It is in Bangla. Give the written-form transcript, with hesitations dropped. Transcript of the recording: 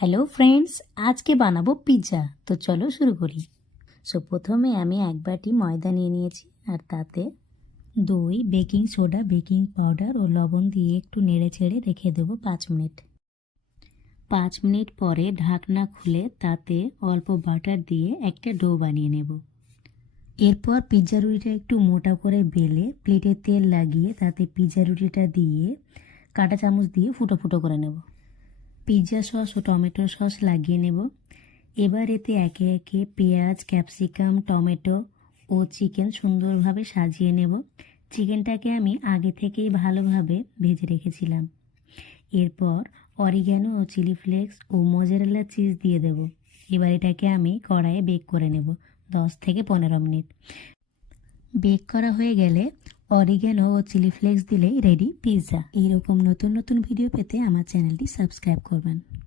হ্যালো ফ্রেন্ডস, আজকে বানাবো পিৎজা। তো চলো শুরু করি। প্রথমে আমি এক বাটি ময়দা নিয়ে নিয়েছি, আর তাতে দই, বেকিং সোডা, বেকিং পাউডার ও লবণ দিয়ে একটু নেড়ে ছেড়ে রেখে দেবো 5 মিনিট। 5 মিনিট পরে ঢাকনা খুলে তাতে অল্প বাটার দিয়ে একটা ডো বানিয়ে নেব। এরপর পিৎজা রুটিটা একটু মোটা করে বেলে প্লেটে তেল লাগিয়ে তাতে পিৎজা রুটিটা দিয়ে কাঁটা চামচ দিয়ে ফুটো ফুটো করে নেব। পিৎজা সস ও টমেটো সস লাগিয়ে নেব। এবার এতে একে একে পেঁয়াজ, ক্যাপসিকাম, টমেটো ও চিকেন সুন্দরভাবে সাজিয়ে নেব। চিকেনটাকে আমি আগে থেকেই ভালোভাবে ভেজে রেখেছিলাম। এরপর অরিগ্যানো ও চিলি ফ্লেক্স ও মোজারেলা চিজ দিয়ে দেব। এবার এটাকে আমি কড়াইয়ে বেক করে নেব 10 থেকে 15 মিনিট। বেক করা হয়ে গেলে অরিগ্যানো ও চিলি ফ্লেক্স দিলেই রেডি পিৎজা। এইরকম নতুন নতুন ভিডিও পেতে আমার চ্যানেলটি সাবস্ক্রাইব করবেন।